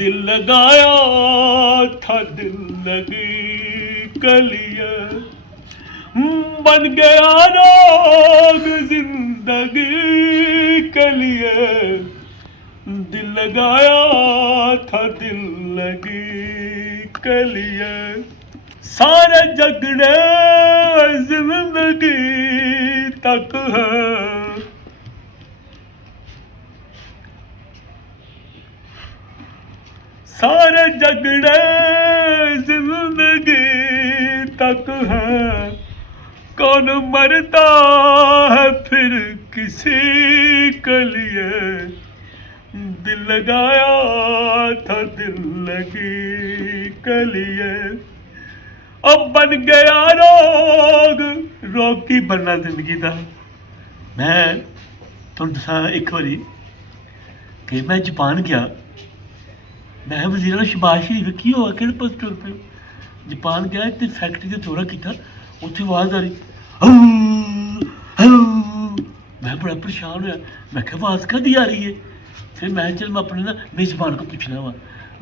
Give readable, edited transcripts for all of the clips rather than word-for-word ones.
दिल लगाया था दिल लगी कलिया बन गया रोग जिंदगी के लिए दिल लगाया था दिल लगी के लिए सारे झगड़े जिंदगी तक है सारे झगड़े जिंदगी तक है कौन मरता है फिर किसी के लिए दिल लगाया था दिल लगी के लिए अब बन गया रोग रोग की बनना जिंदगी का मैं तुहानूं दसां एक बारी कि मैं जापान गया मैं वजीर शबाश शरीफ की होआ कि पास टुर पे जापान गया तो फैक्ट्री का दौरा किया उत्थे आवाज़ आ रही मैं बड़ा परेशान होया मैं क्या आवाज़ कदी आ रही है फिर मैं चल मैं अपने ना मेज़बान को पूछना वा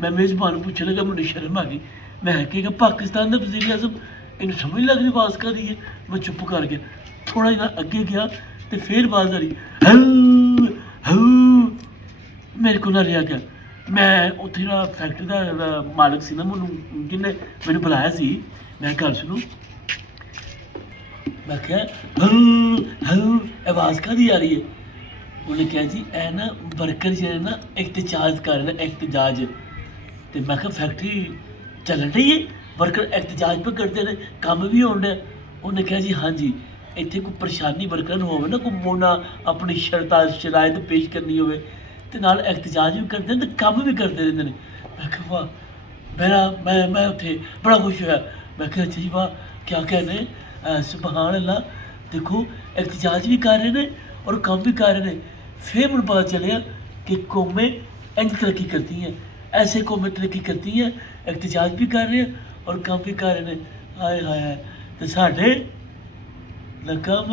मैं मेज़बान को पूछने लगा मुझे शर्म आ गई मैं क्या पाकिस्तान का वज़ीर आज़म इन्हें समझ लग रही आवाज़ कदी है मैं चुप कर गया थोड़ा जिहा अगे गया तो फिर आवाज़ आ रही मेरे को ना रहा गया मैं उत्थे ना फैक्ट्री का मालिक सी ना जिन्हें मैंने बुलाया सी मैं गल सुनू मैं क्या आवाज़ कदी आ रही है उन्हें कहा जी ए ना वर्कर जो ना एहतजाज कर रहे एहतजाज तो मैं क्या फैक्ट्री चलन रही है वर्कर एहतजाज पर करते हैं काम भी हो रहा उन्हें कहा जी हाँ जी इतने कोई परेशानी वर्कर हो ना कोई मोना अपनी शरायत पेश करनी हो तो नाल एहतजाज भी करते हैं तो काम भी करते रहते हैं मैं क्या वाह मेरा मैं उत्थे बड़ा खुश होया मैं क्या अच्छा जी वाह क्या कहने सुभान अल्लाह देखो एहतजाज भी कर रहे हैं और काम भी कर रहे हैं फिर मुझे पता चलिया कि कौमें इंज तरक्की करती हैं ऐसे कौमें तरक्की करती हैं एहतजाज भी कर रहे हैं और काम भी कर रहे हैं हाय हाय हाय तो साढ़े ना काम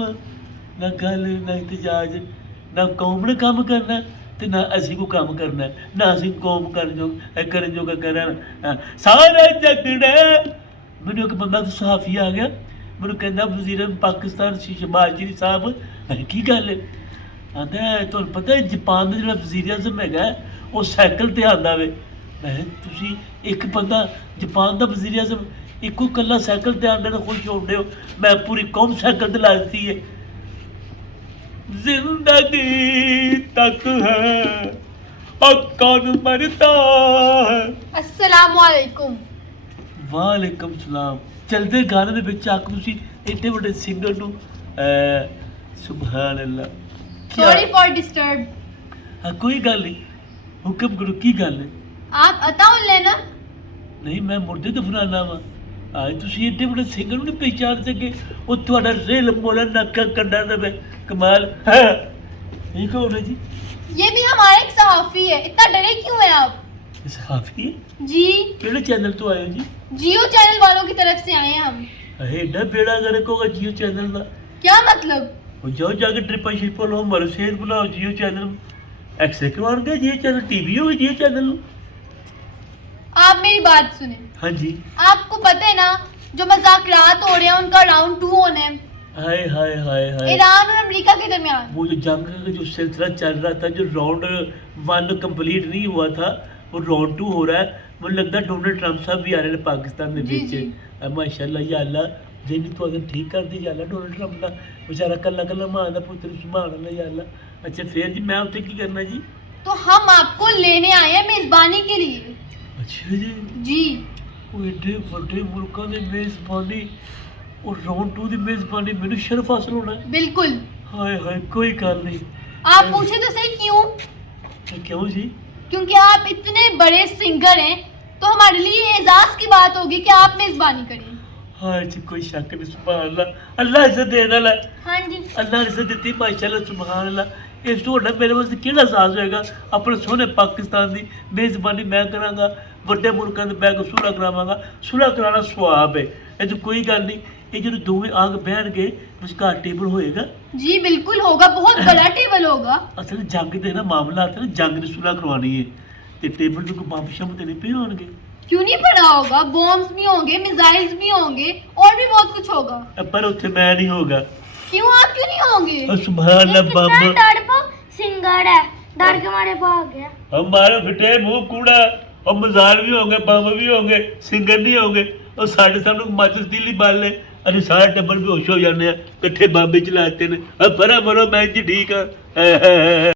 ना गल ना एहतजाज ना कौम ने काम करना तो ना असी को काम करना है ना असी कौम करन जोगा करना सारे झगड़े मैनू एक बंदा सहाफ़ी आ गया मैनू कहना वज़ीर पाकिस्तान शहबाज शरीफ साहब की गल है आंदा तुहानूं पता है जापान का जो वज़ीर आज़म है वो साइकिल ते आंदा वे मैं तुसीं एक बंदा जापान का वज़ीर आज़म इक्को कल्ला साइकिल ते आंदे ने खुश होंदे हो मैं पूरी कौम साइकिल ते ला दी है जिंदगी तक है और कौन मरता है अस्सलाम वालेकुम वालेकुम सलाम चलते गाने दे विच आख तुसीं एडे वड्डे सिंगर नूं सुभान अल्लाह सॉरी फॉर डिस्टर्ब हाँ कोई गल नहीं हुक्म करो की गल है आप अताउल लेना नहीं मैं मुर्दे दफनाना वा आए तुसीं एडे वड्डे सिंगर नूं नहीं पहचान सके वो तुहाडा रेल मोला नाका कंडा दे कमाल है ये कौन है जी ये भी हमारा एक सहाफ़ी है इतना डरे क्यों हैं आप सहाफ़ी जी केड़े चैनल तो आए जी जियो चैनल वालों की तरफ से आए हैं हम अरे एडा बेड़ा गर्क होगा जियो चैनल का क्या मतलब वो जाओ जाके ट्रिपा शिपा लो मरो सेहत बनाओ जियो चैनल एक्सरे करवान गए जियो चैनल टीवी हो गए जियो चैनल आप मेरी बात सुने हाँ जी आपको पता है ना जो मज़ाकरात हो रहे हैं उनका राउंड 2 होना है हाय हाय हाय हाय ईरान और अमेरिका के दरमियान वो जो जंग का जो सिलसिला चल रहा था जो राउंड 1 कंप्लीट नहीं हुआ था वो राउंड 2 हो रहा है मुझे लगता है डोनाल्ड ट्रंप साहब भी आ रहे हैं पाकिस्तान में जी, बीच जी। माशाल्लाह या अल्लाह जिन्हें तो अगर ठीक कर दी या अल्लाह डोनाल्ड ट्रंप का बेचारा कल्ला कल्ला मां दा पुत्र सुभान अल्लाह या अल्लाह अच्छा फिर जी मैं उत्थे की करना जी तो हम आपको लेने आए हैं मेजबानी के लिए अच्छा जी जी वो एडे वड्डे मुल्कां दे मेज़बानी और राउंड 2 दी मेज़बानी मैनूं शरफ हासिल होना है बिल्कुल हाय हाय कोई गल नहीं आप पूछे तो सही क्यों क्यों जी क्योंकि आप इतने बड़े सिंगर हैं तो हमारे लिए एजाज की बात होगी कि आप मेजबानी करें हाय जी कोई शक नहीं सुभान अल्लाह अल्लाह इज्जत देने वाला है हाँ जी अल्लाह ने इज्जत दी माशाल्लाह सुभान अल्लाह इस तो मेरे वास्ते केड़ा एहसास होएगा अपने सोहने पाकिस्तान की मेज़बानी मैं करांगा ਵੱਡੇ ਮੁਲਕਾਂ ਦੇ ਬਹਿ ਕੇ ਸੁਲ੍ਹਾ ਕਰਾਵਾਂਗਾ ਸੁਲ੍ਹਾ ਕਰਾਉਣਾ ਸਵਾਬ ਹੈ ਇਹ ਤਾਂ ਕੋਈ ਗੱਲ ਨਹੀਂ ਇਹ ਜਦੋਂ ਦੋਵੇਂ ਆਗ ਬਹਿਣਗੇ ਵਿਚਕਾਰ ਟੇਬਲ ਹੋਏਗਾ जी बिल्कुल होगा बहुत बड़ा टेबल होगा ਅਸਲ ਜੰਗ ਦੇ ਨਾ ਮਾਮਲਾ ਤੇ ਜੰਗ ਦੀ ਸੁਲ੍ਹਾ ਕਰਵਾਉਣੀ ਹੈ ਤੇ ਟੇਬਲ ਤੇ ਕੋਈ ਬੰਬ ਸ਼ੰਬ ਤੇ ਨਹੀਂ ਪਏ ਹੋਣਗੇ। क्यों नहीं पड़ा होगा? बॉम्ब्स भी होंगे, मिसाइल्स भी होंगे और भी बहुत कुछ होगा। पर उत्थे मैं नहीं होगा। क्यों आप क्यों नहीं होंगे? सुभान अल्लाह बम डर पो सिंगड़ है, डर के मारे भाग गया। हमारे फिटे मुंह कूड़ा और मजाल भी होंगे, बम भी होंगे, सिंगर नहीं होंगे और साढ़े सामने माचिस तीली बाल ले अरे सारा टब्बर बेहोश हो जाने कट्ठे बाबे चलाते ने। परा मरो मैं जी ठीक हाँ।